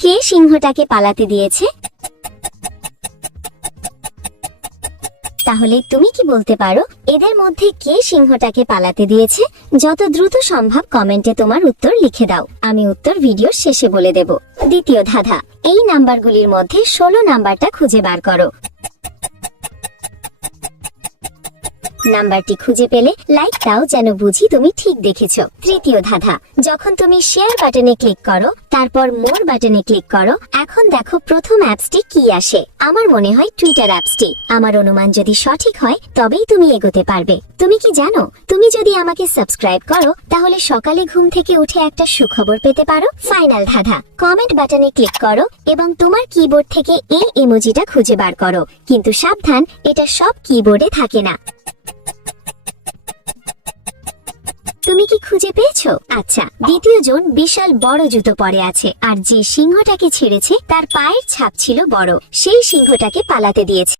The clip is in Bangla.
কে সিংহটাকে পালাতে দিয়েছে? তাহলে তুমি কি বলতে পারো এদের মধ্যে কে সিংহটাকে পালাতে দিয়েছে? যত দ্রুত সম্ভব কমেন্টে তোমার উত্তর লিখে দাও, আমি উত্তর ভিডিওর শেষে বলে দেব। দ্বিতীয় ধাঁধা, এই নাম্বারগুলির মধ্যে 16 নাম্বারটা খুঁজে বার করো। নাম্বারটি খুঁজে পেলে লাইক দাও যেন বুঝি তুমি ঠিক দেখেছো। তৃতীয় ধাঁধা, যখন তুমি শেয়ার বাটনে ক্লিক করো তারপর মোর বাটনে ক্লিক করো, এখন দেখো প্রথম অ্যাপসটি কি আসে। আমার মনে হয় টুইটার অ্যাপসটি। আমার অনুমান যদি সঠিক হয় তবেই তুমি এগোতে পারবে। তুমি কি জানো, তুমি যদি আমাকে সাবস্ক্রাইব করো তাহলে সকালে ঘুম থেকে উঠে একটা সুখবর পেতে পারো। ফাইনাল ধাঁধা, কমেন্ট বাটনে ক্লিক করো এবং তোমার কিবোর্ড থেকে এই ইমোজিটা খুঁজে বার করো, কিন্তু সাবধান, এটা সব কিবোর্ডে থাকে না। তুমি কি খুঁজে পেয়েছো? আচ্ছা, দ্বিতীয় জন বিশাল বড় জুতো পরে আছে, আর যে সিংহটাকে ছেড়েছে তার পায়ের ছাপ ছিল বড়, সেই সিংহটাকে পালাতে দিয়েছে।